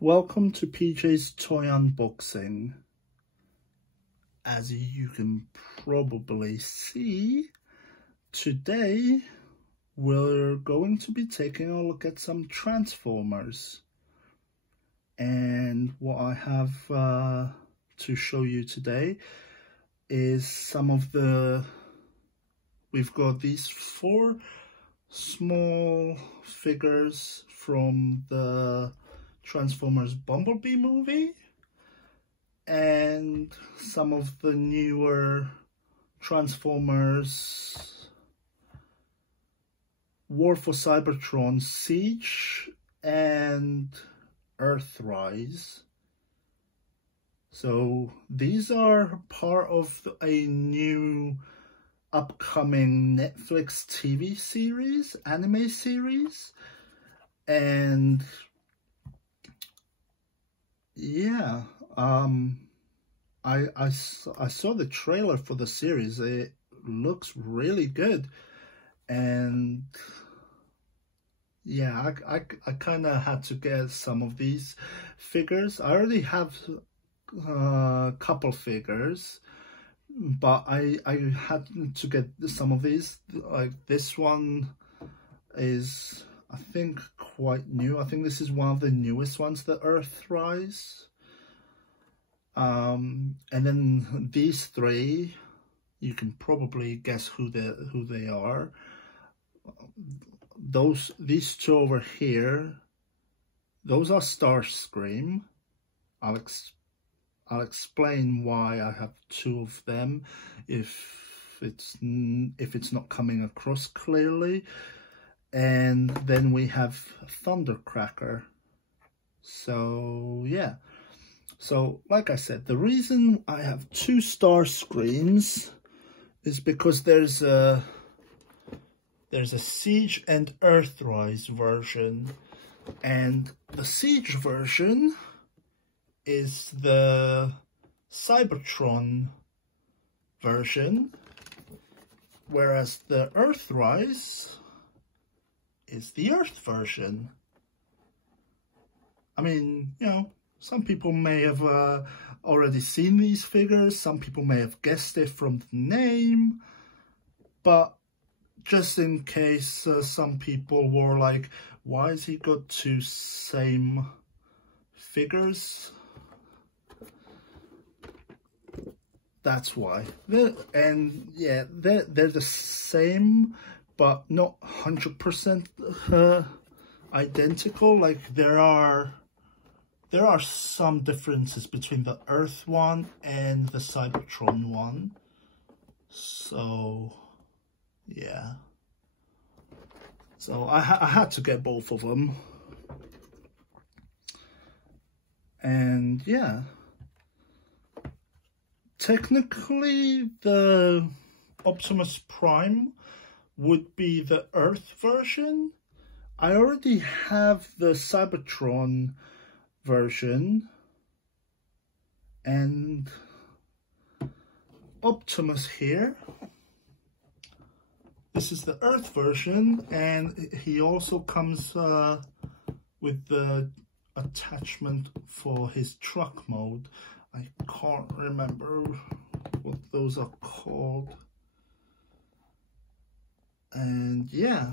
Welcome to PJ's Toy Unboxing. As you can probably see, today we're going to be taking a look at some Transformers. And what I have to show you today is some of we've got these 4 small figures from the Transformers Bumblebee movie and some of the newer Transformers War for Cybertron Siege and Earthrise. So these are part of a new upcoming Netflix TV series, anime series, and yeah, I saw the trailer for the series. It looks really good, and yeah, I kind of had to get some of these figures. I already have a couple figures, but I had to get some of these. Like this one is, I think, quite new. I think this is one of the newest ones, the Earthrise. And then these 3, you can probably guess who they are. These 2 over here, those are Starscream. I'll explain why I have 2 of them if it's not coming across clearly. And then we have Thundercracker. So yeah, so like I said, the reason I have 2 Starscreams is because there's a Siege and Earthrise version, and the Siege version is the Cybertron version, whereas the Earthrise is the Earth version. I mean, you know, some people may have already seen these figures, some people may have guessed it from the name, but just in case some people were like, why has he got 2 same figures? That's why. And yeah, they're the same, but not 100% identical. Like there are some differences between the Earth one and the Cybertron one. So yeah, so I had to get both of them. And yeah, technically the Optimus Prime would be the Earth version. I already have the Cybertron version, and Optimus here, this is the Earth version, and he also comes with the attachment for his truck mode. I can't remember what those are called. And yeah,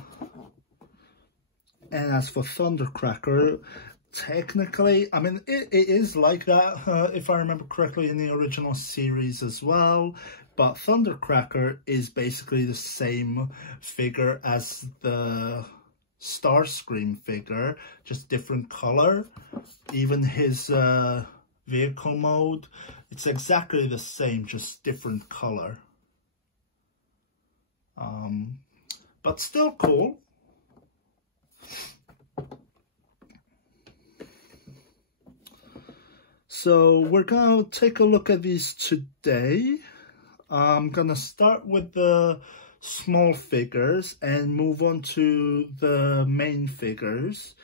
and as for Thundercracker, technically, I mean, it is like that, if I remember correctly, in the original series as well. But Thundercracker is basically the same figure as the Starscream figure, just different color. Even his vehicle mode, it's exactly the same, just different color. But still cool. So we're gonna take a look at these today. I'm gonna start with the small figures and move on to the main figures.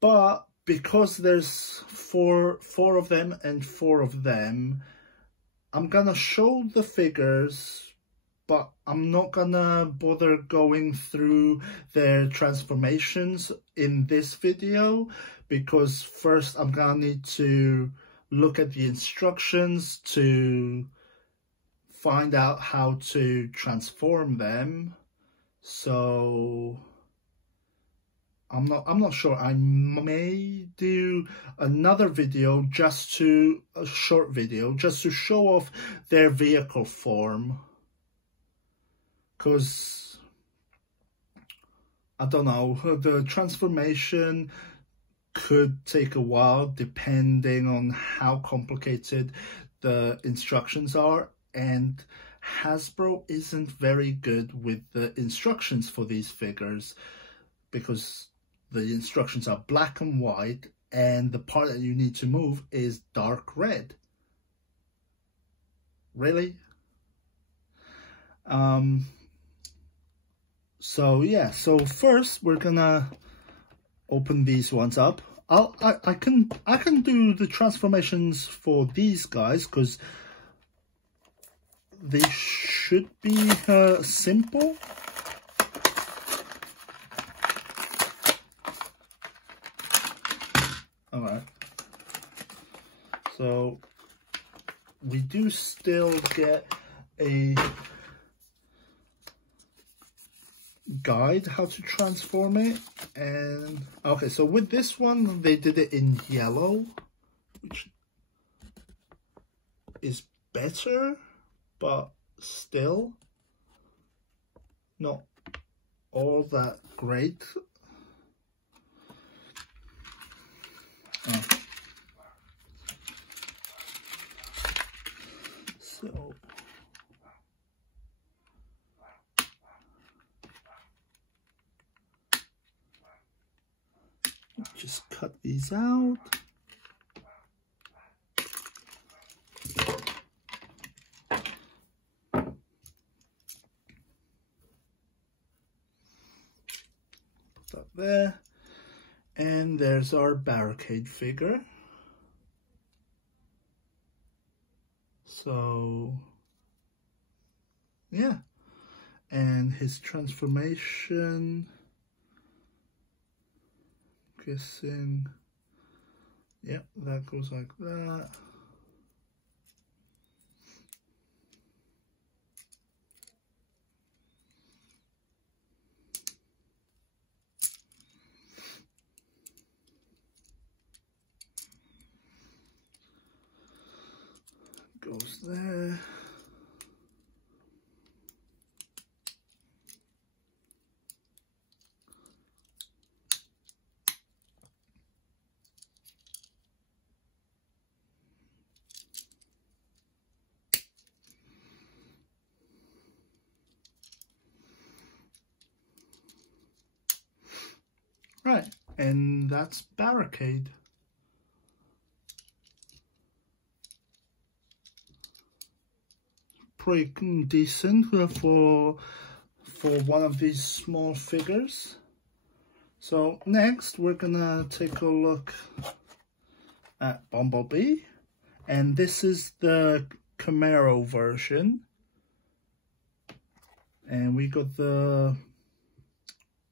But because there's four of them and 4 of them, I'm gonna show the figures but I'm not gonna bother going through their transformations in this video, because first I'm gonna need to look at the instructions to find out how to transform them. So I'm not sure. I may do another video, a short video, just to show off their vehicle form. Because, I don't know, the transformation could take a while depending on how complicated the instructions are. And Hasbro isn't very good with the instructions for these figures, because the instructions are black and white, and the part that you need to move is dark red. Really? So yeah, so first we're gonna open these ones up. I can do the transformations for these guys, because they should be simple. Alright, so we do still get a guide how to transform it. And okay, so with this one they did it in yellow, which is better, but still not all that great. So just cut these out. Put that there. And there's our barricade figure. So, yeah. And his transformation, guessing, yep, that goes like that. Goes there. Right, and that's Barricade. Pretty decent for one of these small figures. So next we're gonna take a look at Bumblebee, and this is the Camaro version, and we got the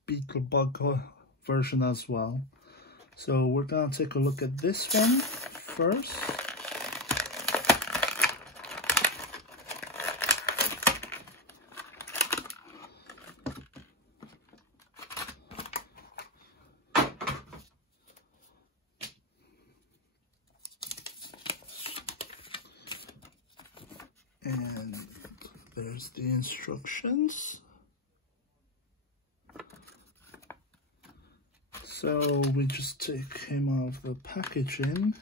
Beetlebug version as well. So we're gonna take a look at this one first. And there's the instructions. So we just take him out of the packaging.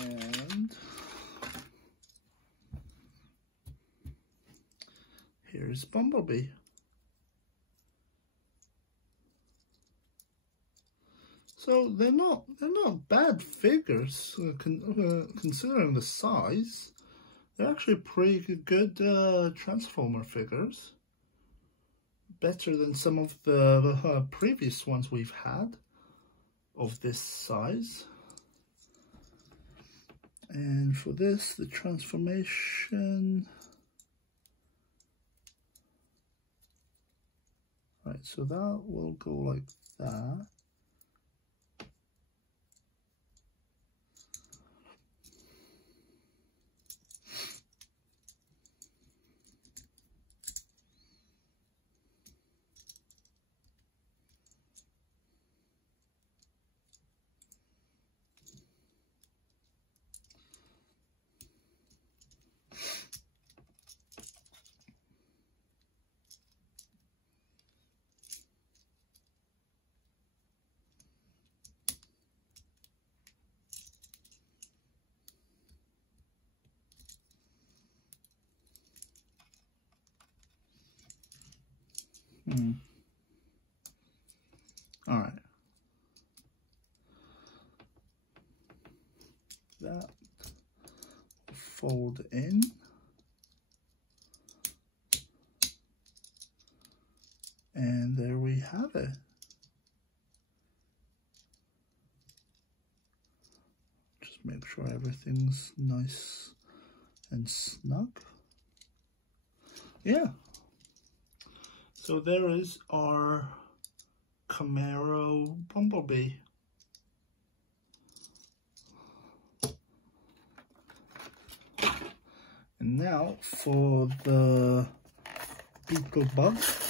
And here's Bumblebee. So they're not bad figures considering the size. They're actually pretty good Transformer figures. Better than some of the previous ones we've had of this size. And for this, the transformation. Right, so that will go like that. All right. That fold in. And there we have it. Just make sure everything's nice and snug. Yeah. So there is our Camaro Bumblebee. And now for the Beetlebug.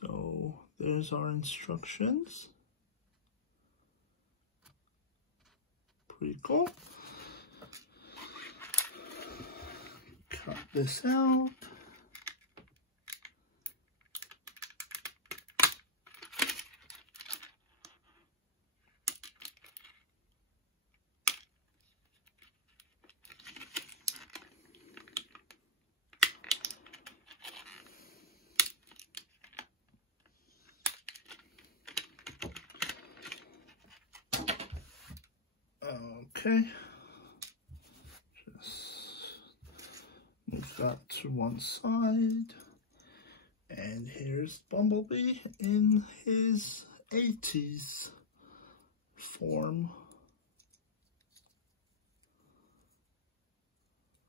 So there's our instructions. Pretty cool. Cut this out. Okay, just move that to one side, and here's Bumblebee in his 80s form.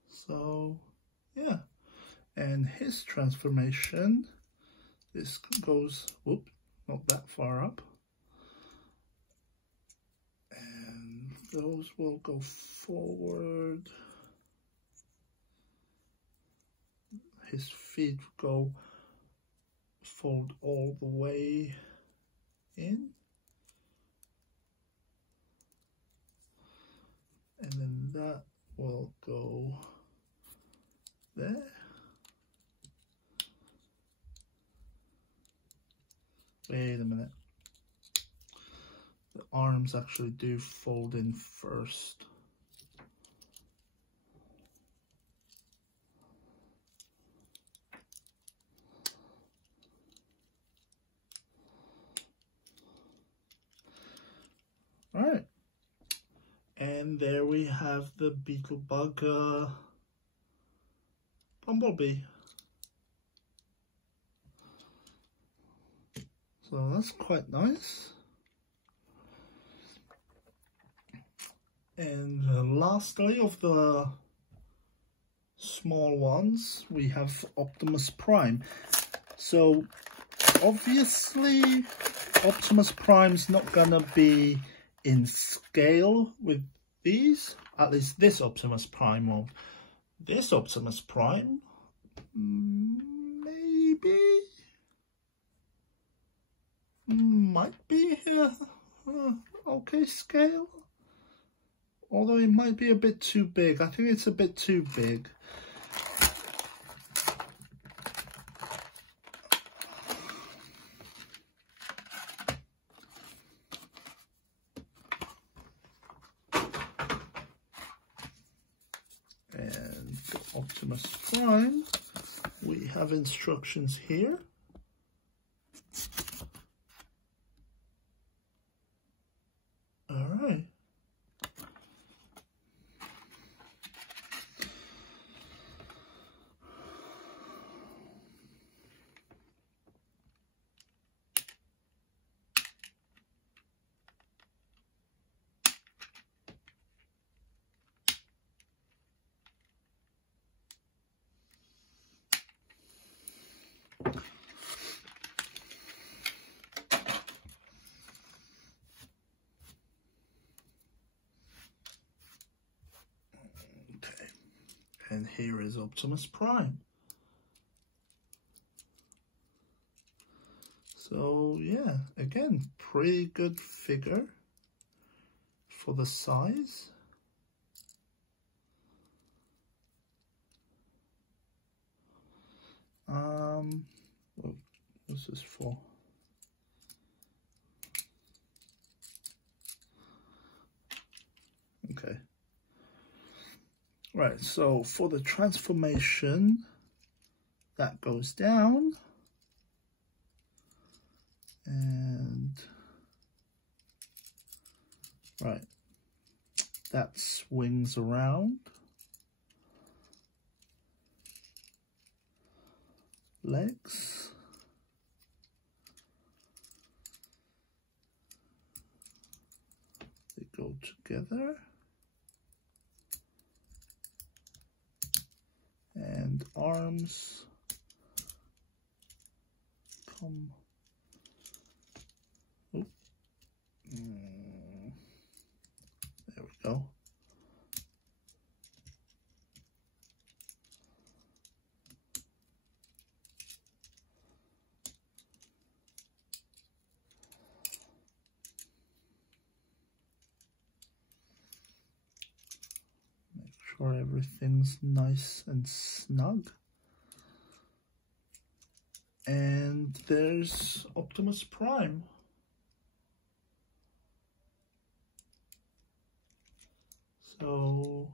So yeah, and his transformation, this goes, whoop, not that far up. Those will go forward. His feet go fold all the way in. And then that will go there. Wait a minute. The arms actually do fold in first. All right. And there we have the Beetlebug Bumblebee. So that's quite nice. And lastly, of the small ones, we have Optimus Prime. So obviously Optimus Prime's not gonna be in scale with these, at least this Optimus Prime of this Optimus Prime, maybe might be okay scale. Although it might be a bit too big. I think it's a bit too big. And Optimus Prime, we have instructions here. All right. And here is Optimus Prime. So yeah, again, pretty good figure for the size. What's this for? Okay. Right, so for the transformation, that goes down, and right, that swings around, legs, they go together. And arms come. Oh. There we go. Make sure everything's nice and snug. And there's Optimus Prime. So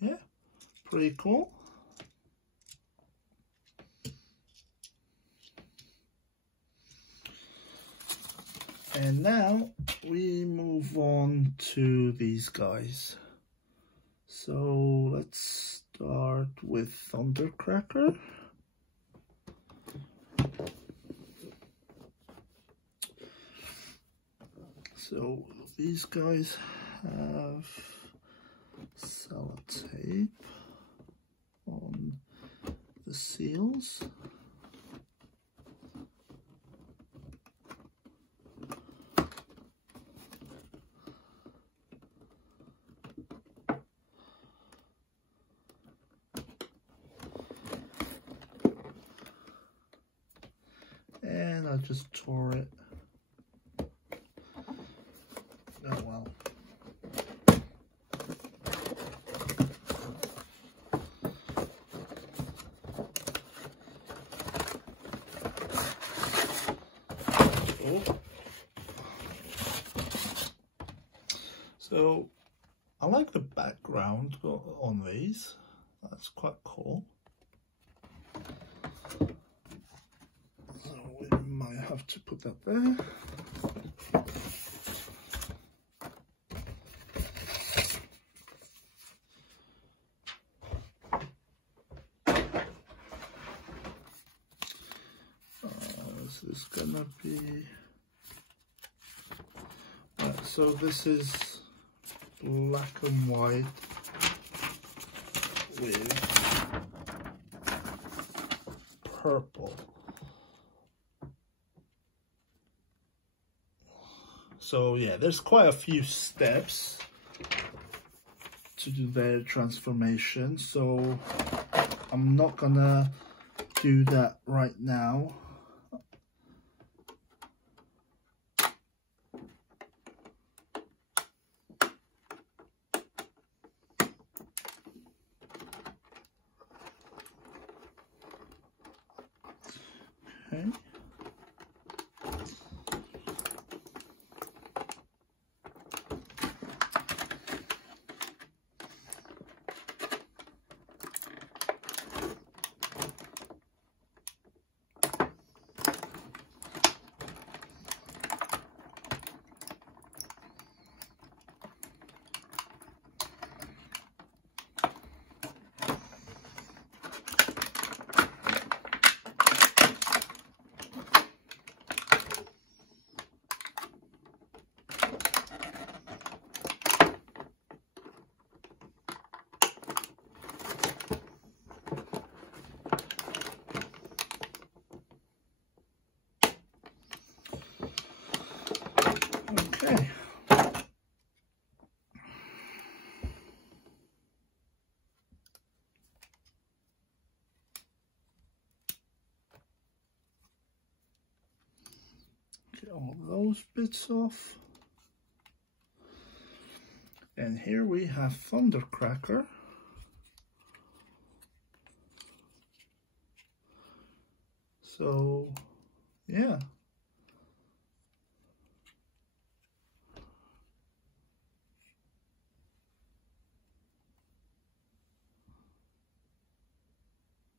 yeah, pretty cool. And now we move on to these guys. So let's start with Thundercracker. So these guys have sellotape on the seals. And I just tore it. Oh well. So I like the background on these. That's quite cool. So we might have to put that there. This is gonna be right, so this is black and white with purple. So yeah, there's quite a few steps to do their transformation, so I'm not gonna do that right now. Okay. bits off. And here we have Thundercracker. So, yeah.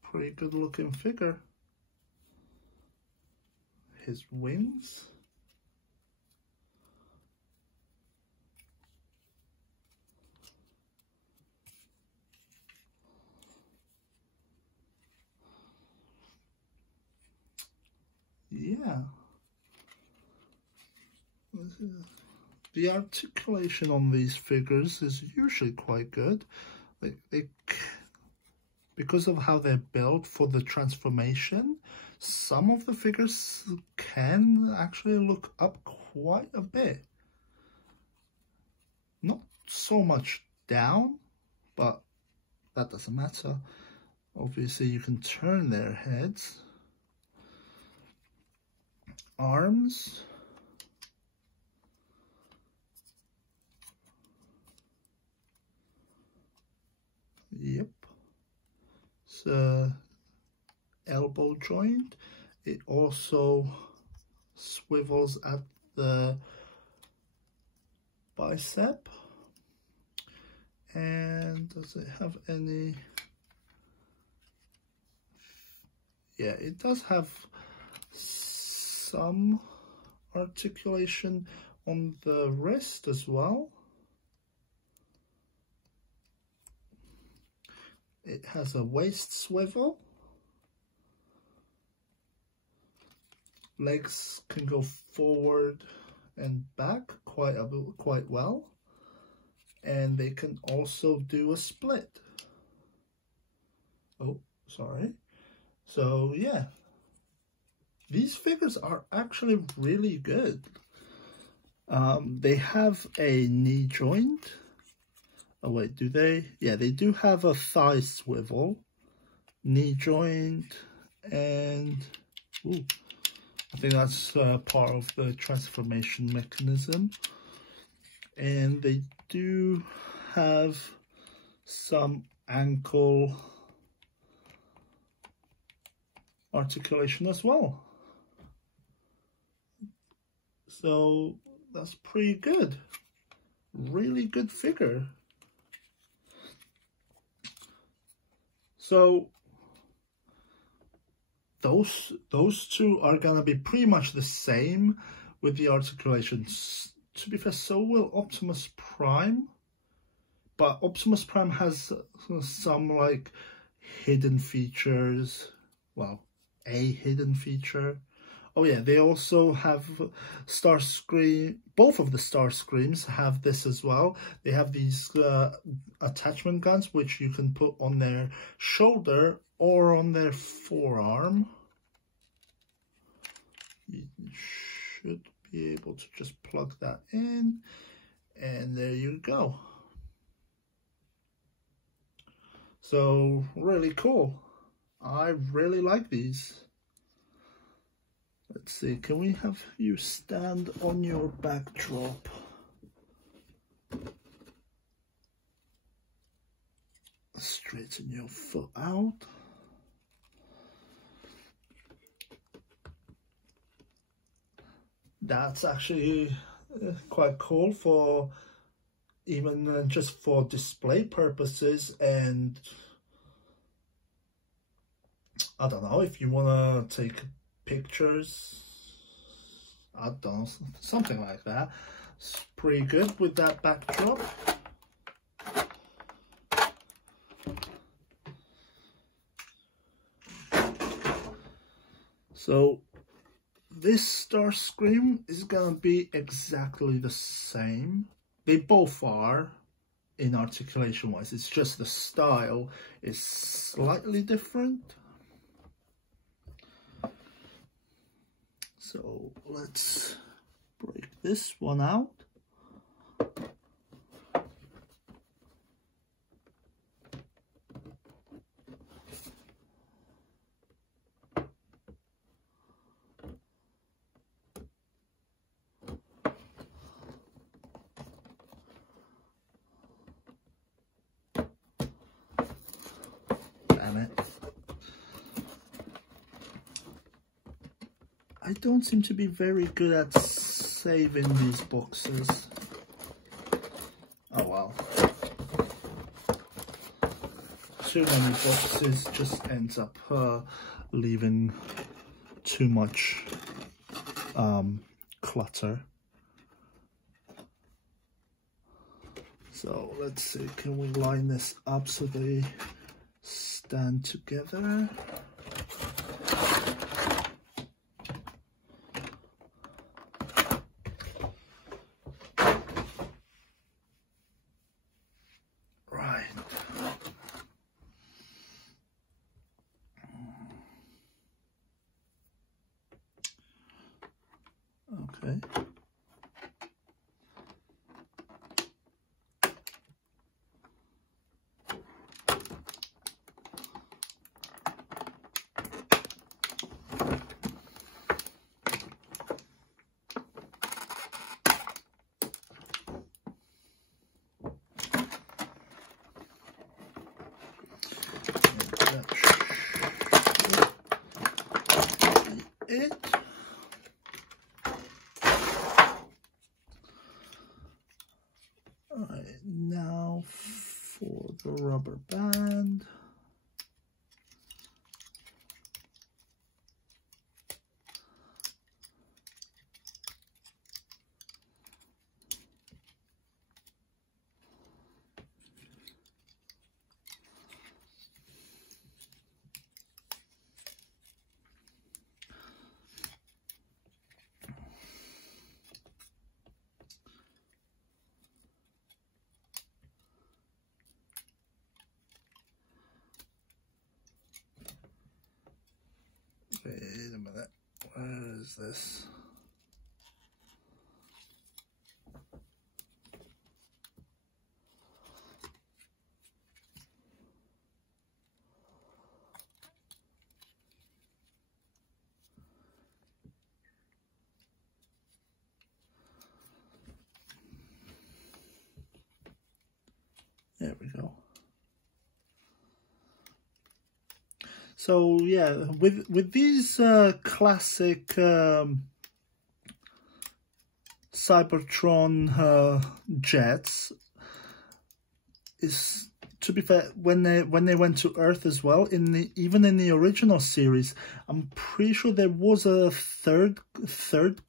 Pretty good looking figure. His wings. Yeah. The articulation on these figures is usually quite good. Because of how they're built for the transformation, some of the figures can actually look up quite a bit. Not so much down, but that doesn't matter. Obviously, you can turn their heads. Arms. Yep. So, elbow joint. It also swivels at the bicep. And does it have any? Yeah, it does have some articulation on the wrist as well. It has a waist swivel. Legs can go forward and back quite well. And they can also do a split. Oh, sorry. So, yeah. These figures are actually really good. They have a knee joint. Oh wait, do they? Yeah, they do have a thigh swivel, knee joint, and ooh, I think that's part of the transformation mechanism. And they do have some ankle articulation as well. So that's pretty good. Really good figure. So those two are gonna be pretty much the same with the articulations. To be fair, so will Optimus Prime, but Optimus Prime has some like hidden features. Well, a hidden feature. Oh yeah, they also have Starscream. Both of the Starscreams have this as well. They have these attachment guns which you can put on their shoulder or on their forearm. You should be able to just plug that in, and there you go. So really cool. I really like these. Let's see, can we have you stand on your backdrop? Straighten your foot out. That's actually quite cool for even just for display purposes, and I don't know, if you want to take pictures, I don't know, something like that. It's pretty good with that backdrop. So this Starscream is gonna be exactly the same. They both are in articulation wise, it's just the style is slightly different. So let's break this one out. I don't seem to be very good at saving these boxes. Oh well. Too many boxes just ends up leaving too much clutter. So let's see, can we line this up so they stand together? Right. Okay. It. All right, now for the rubber band. Wait a minute, where is this? There we go. So yeah, with these classic Cybertron jets, is, to be fair, when they went to Earth as well, even in the original series, I'm pretty sure there was a third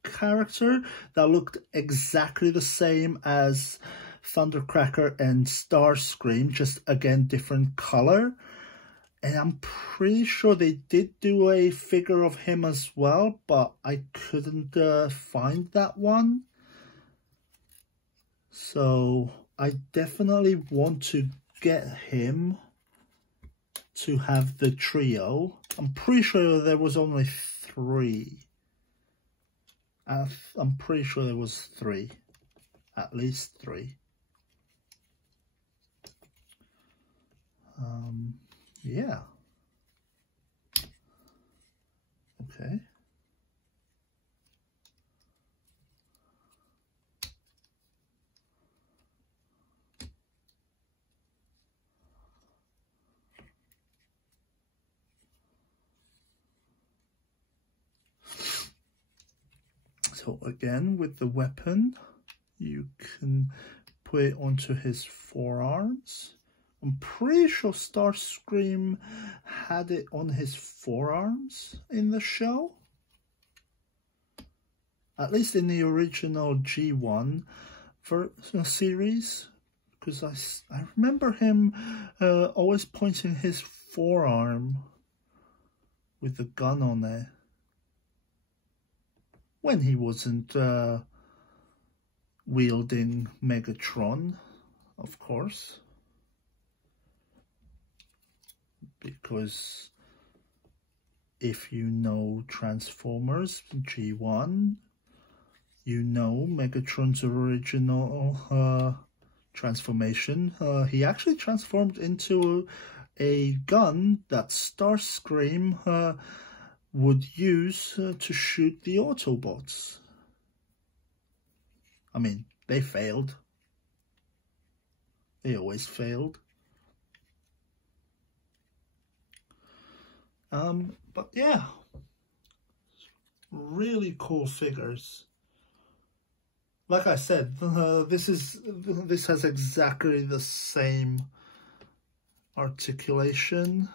character that looked exactly the same as Thundercracker and Starscream, just again different color. And I'm pretty sure they did do a figure of him as well, but I couldn't find that one. So I definitely want to get him to have the trio. I'm pretty sure there was only 3. I'm pretty sure there was 3. At least 3. Yeah. Okay. So again, with the weapon, you can put it onto his forearms. I'm pretty sure Starscream had it on his forearms in the show. At least in the original G1 series. Because I remember him always pointing his forearm with the gun on there. When he wasn't wielding Megatron, of course. Because if you know Transformers G1, you know Megatron's original transformation. He actually transformed into a gun that Starscream would use to shoot the Autobots. I mean, they failed. They always failed. But yeah, really cool figures. Like I said, this has exactly the same articulation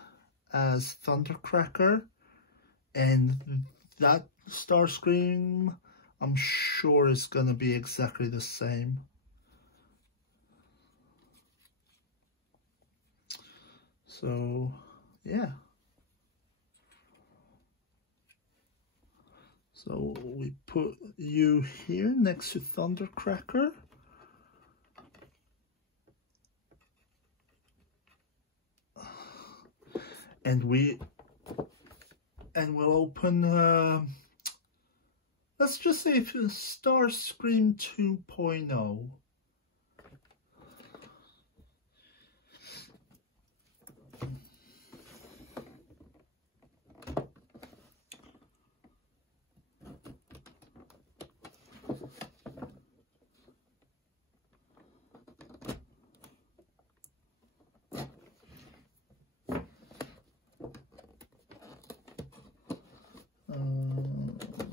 as Thundercracker, and that Starscream I'm sure is going to be exactly the same. So yeah, so we put you here next to Thundercracker. And we'll open, let's just say Starscream 2.0.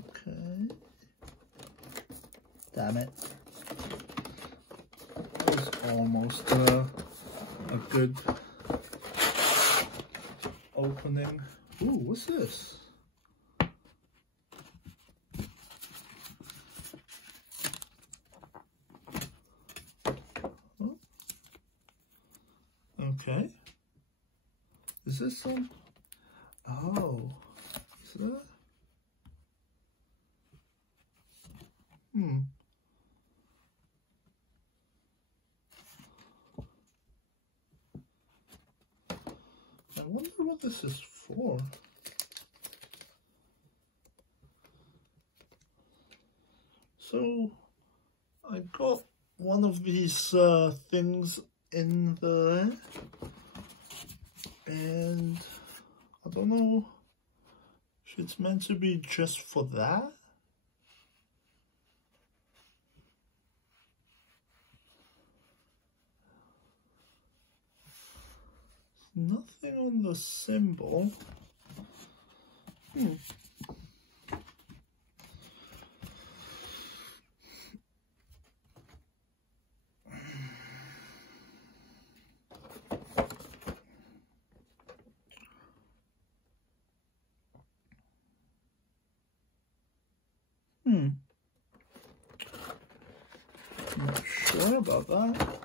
Okay. Damn it. That was almost a good opening. Ooh, what's this? Oh. Okay. Is this some? Oh. Is that? I wonder what this is for. So, I got one of these things in there, and I don't know if it's meant to be just for that. Nothing on the symbol. Not sure about that.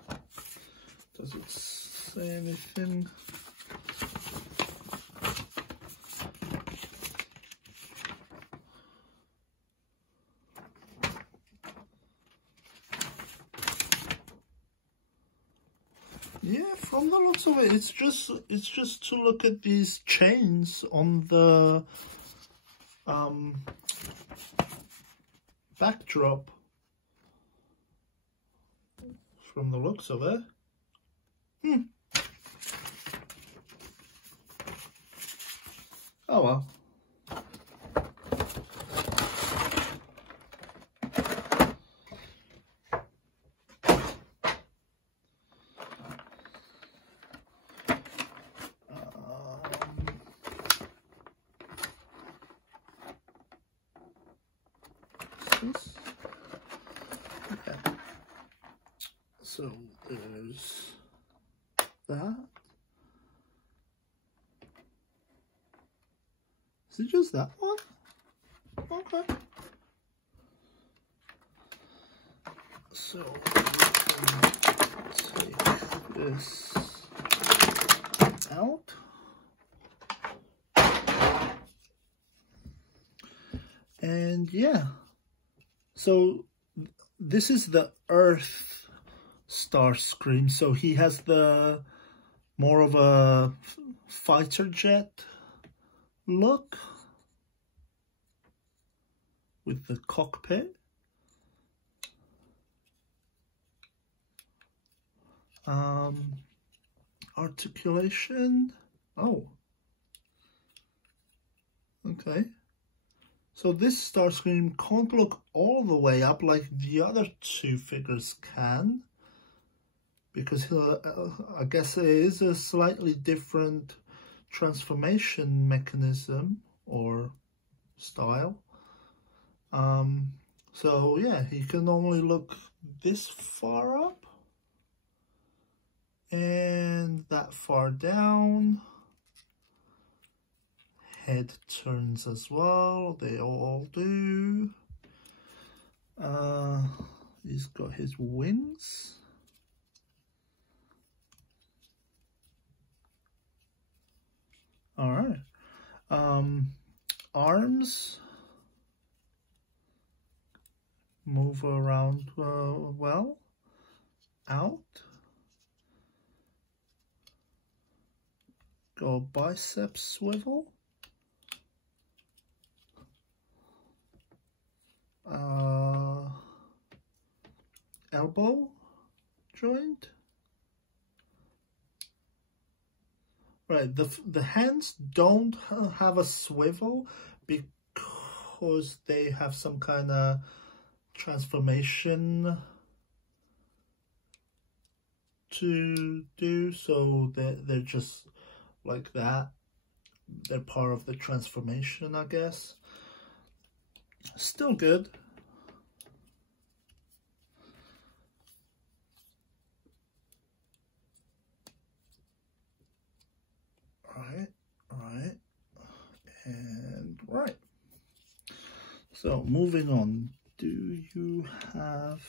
Does it say anything? Yeah, from the looks of it, it's just to look at these chains on the backdrop. From the looks of it. Oh well. Okay. So there's that. Is it just that one? Okay. So we can take this out. And yeah. So this is the Earth Starscream. So he has the more of a fighter jet look with the cockpit. Articulation. Oh. Okay. So this Starscream can't look all the way up like the other two figures can, because I guess it is a slightly different transformation mechanism or style. So yeah, he can only look this far up and that far down. Head turns as well, they all do. He's got his wings. All right. Arms move around well. Out. Go bicep swivel. Elbow joint. Right, the hands don't have a swivel because they have some kind of transformation to do, so they're just like that. They're part of the transformation, I guess. Still good. Right, and right. So moving on, do you have...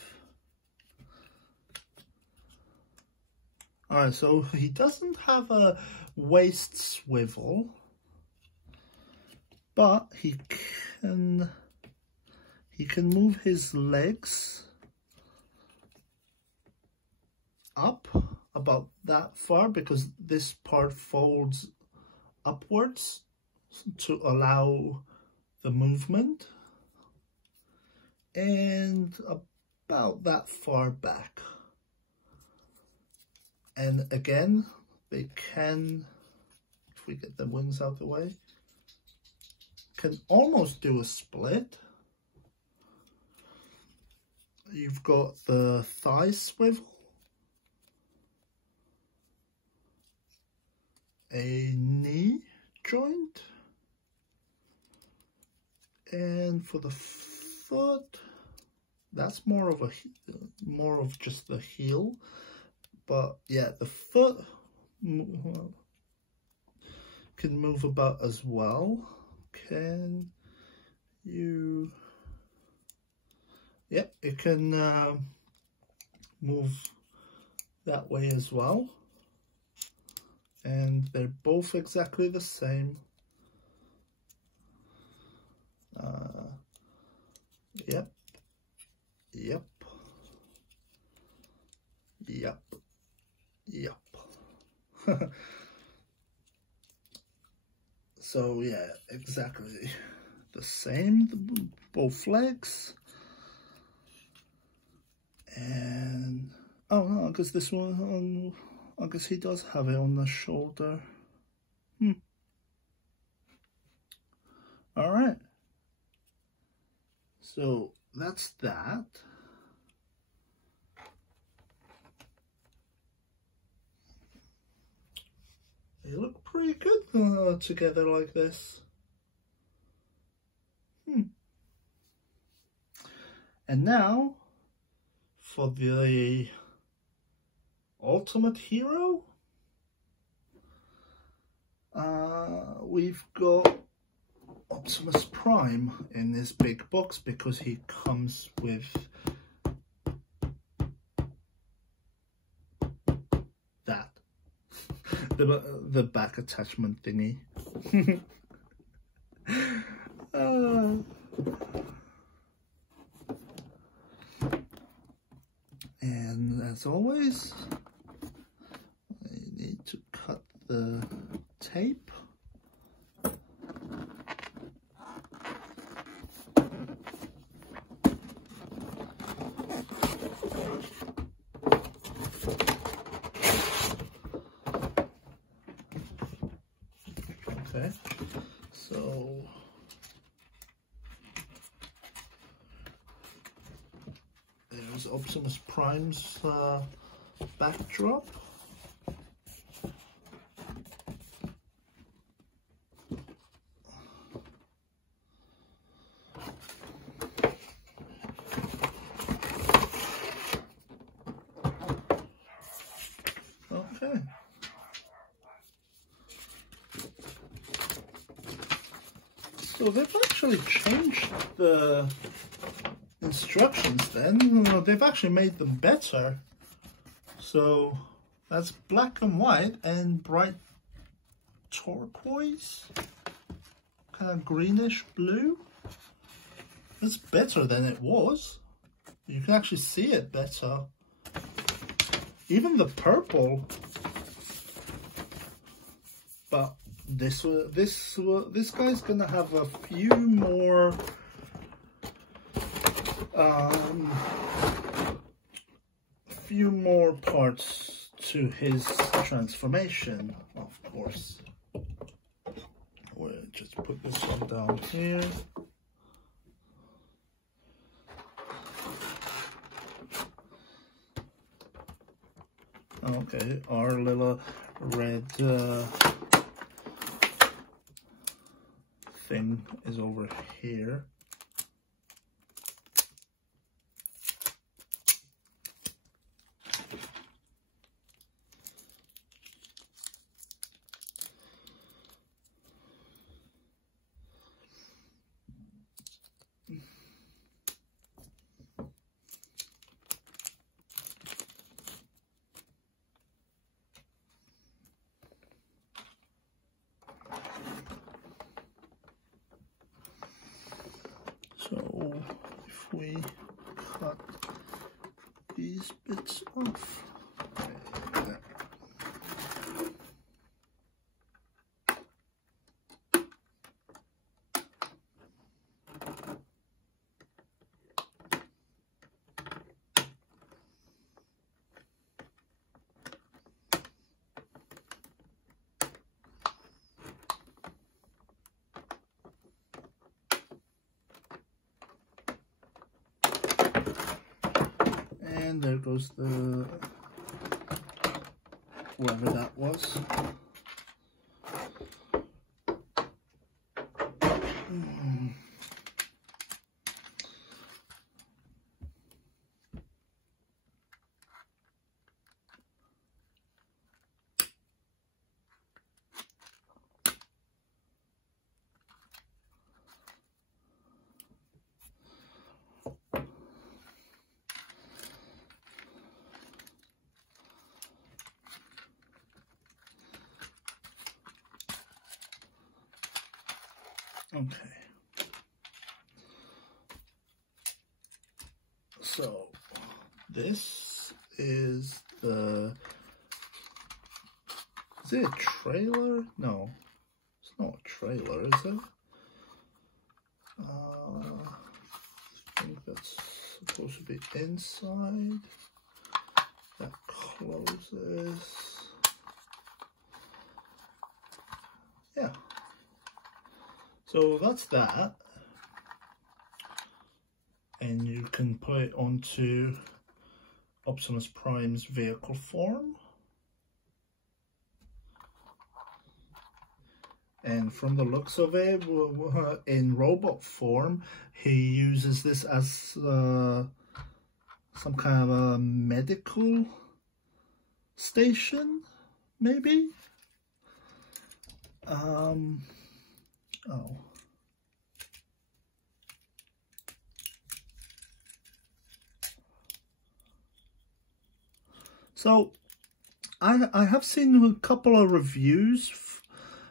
All right, so he doesn't have a waist swivel, but he can move his legs up about that far because this part folds upwards to allow the movement, and about that far back. And again, they can, if we get the wings out of the way, can almost do a split. You've got the thigh swivel, a knee joint, and for the foot, that's more of just the heel. But yeah, the foot can move about as well. Can you? Yep, it can move that way as well. And they're both exactly the same. Yep. So yeah, exactly the same, both legs. And oh no, I guess this one, I guess he does have it on the shoulder. All right. So that's that. They look pretty good together like this. And now for the ultimate hero, we've got Optimus Prime in this big box because he comes with that, the back attachment thingy. And as always, I need to cut the tape. Okay, so there's Optimus Prime's backdrop. So they've actually changed the instructions then. They've actually made them better. So that's black and white and bright turquoise, kind of greenish blue. It's better than it was. You can actually see it better. Even the purple. But this guy's gonna have a few more parts to his transformation, of course. We'll just put this one down here. Okay, our little red thing is over here. So if we cut these bits off, and there goes the whoever that was. Okay, so this is the, is it a trailer? No, it's not a trailer, is it? I think that's supposed to be inside. That closes. Yeah. So that's that, and you can put it onto Optimus Prime's vehicle form. And from the looks of it, in robot form, he uses this as some kind of a medical station, maybe? Oh. So I have seen a couple of reviews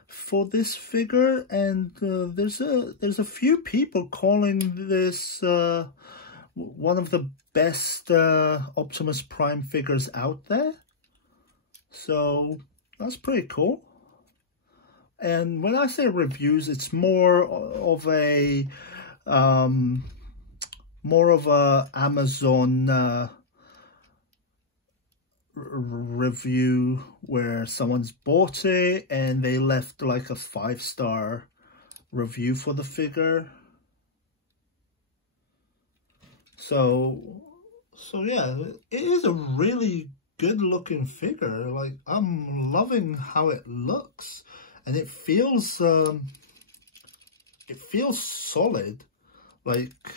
for this figure, and there's a few people calling this one of the best Optimus Prime figures out there. So that's pretty cool. And when I say reviews, it's more of a Amazon review where someone's bought it and they left like a 5-star review for the figure. So yeah, it is a really good looking figure. Like, I'm loving how it looks. And it feels solid, like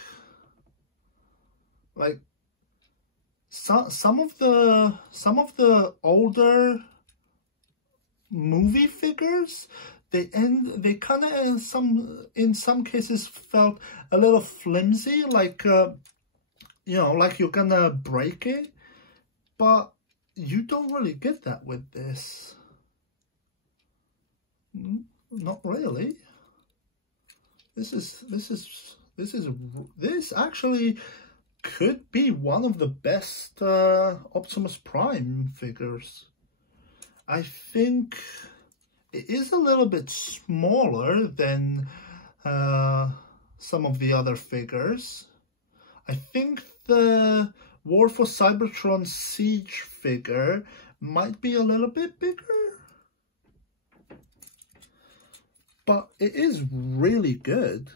some of the older movie figures, they kind of in some cases felt a little flimsy, like you know, like you're gonna break it, but you don't really get that with this. Not really. This actually could be one of the best Optimus Prime figures. I think it is a little bit smaller than some of the other figures. I think the War for Cybertron Siege figure might be a little bit bigger, but it is really good.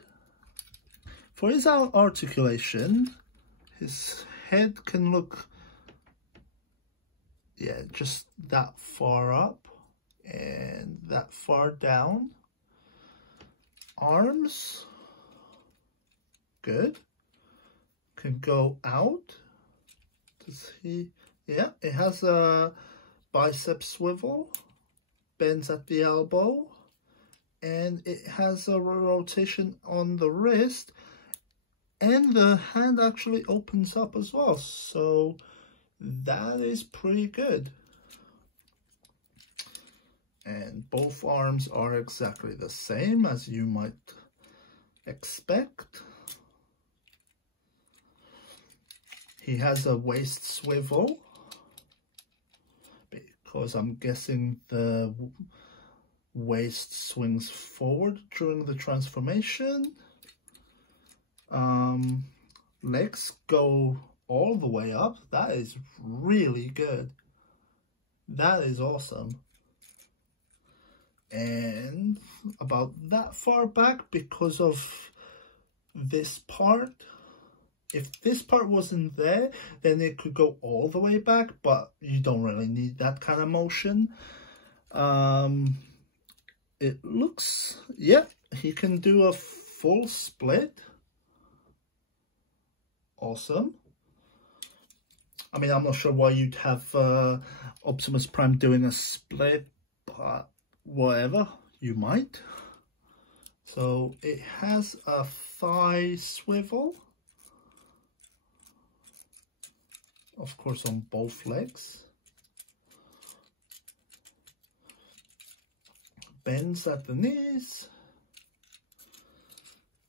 For his articulation, his head can look, yeah, just that far up and that far down. Arms, good. Can go out. Does he? Yeah, it has a bicep swivel, bends at the elbow, and it has a rotation on the wrist, and the hand actually opens up as well, so that is pretty good. And both arms are exactly the same as you might expect. He has a waist swivel, because I'm guessing the waist swings forward during the transformation. Legs go all the way up. That is really good. That is awesome. And about that far back because of this part. If this part wasn't there, then it could go all the way back, but you don't really need that kind of motion. It looks, yeah, he can do a full split. Awesome. I mean, I'm not sure why you'd have Optimus Prime doing a split, but whatever, you might. So it has a thigh swivel. Of course, on both legs. Bends at the knees.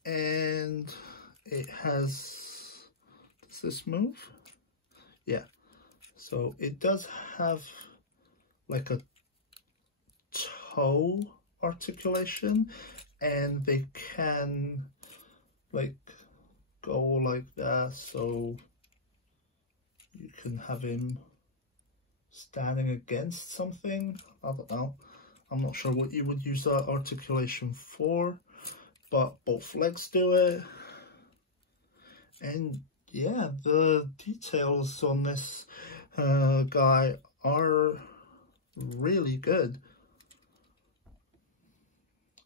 And it has, does this move? Yeah. So it does have like a toe articulation, and they can like go like that, so you can have him standing against something. I don't know. I'm not sure what you would use that articulation for, but both legs do it. And yeah, the details on this guy are really good.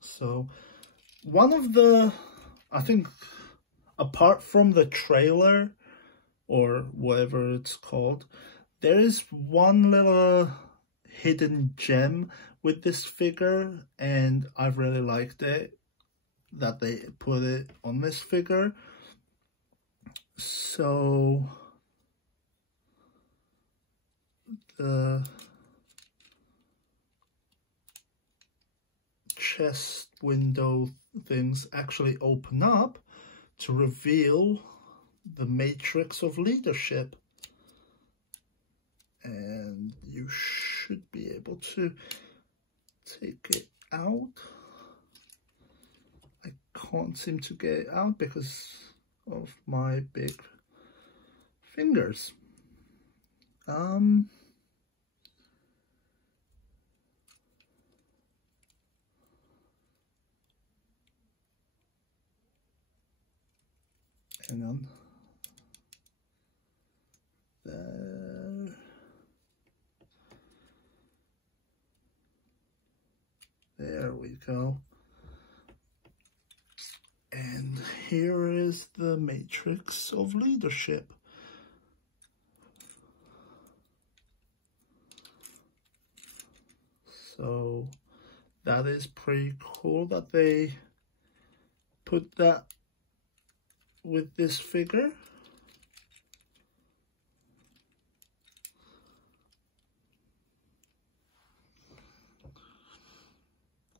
So one of the, I think, apart from the trailer, or whatever it's called, there is one little hidden gem with this figure, and I've really liked it that they put it on this figure. So the chest window things actually open up to reveal the matrix of leadership, and you should be able to take it out. I can't seem to get it out because of my big fingers. Hang on. There we go. And here is the matrix of leadership. So that is pretty cool that they put that with this figure.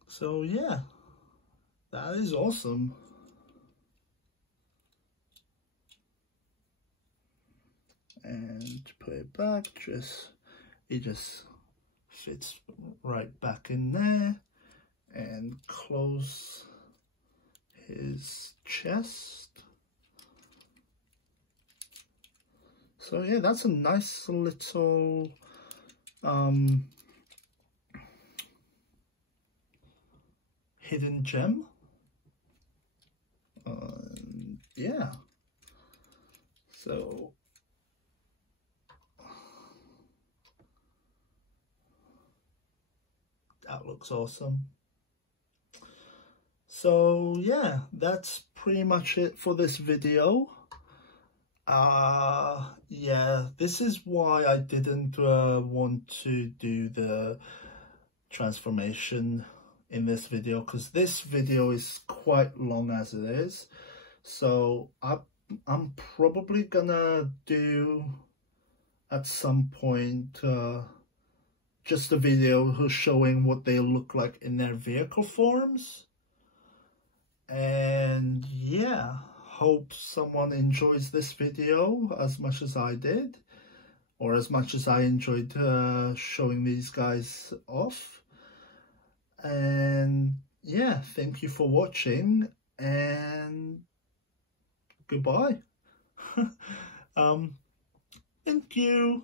So yeah, that is awesome. And put it back, it just fits right back in there, and close his chest. So yeah, that's a nice little hidden gem. Yeah, so that looks awesome. So yeah, that's pretty much it for this video. Yeah, this is why I didn't want to do the transformation in this video, because this video is quite long as it is. So I'm probably gonna do at some point just a video showing what they look like in their vehicle forms. And yeah, hope someone enjoys this video as much as I did, or as much as I enjoyed showing these guys off. And yeah, thank you for watching, and goodbye. Thank you.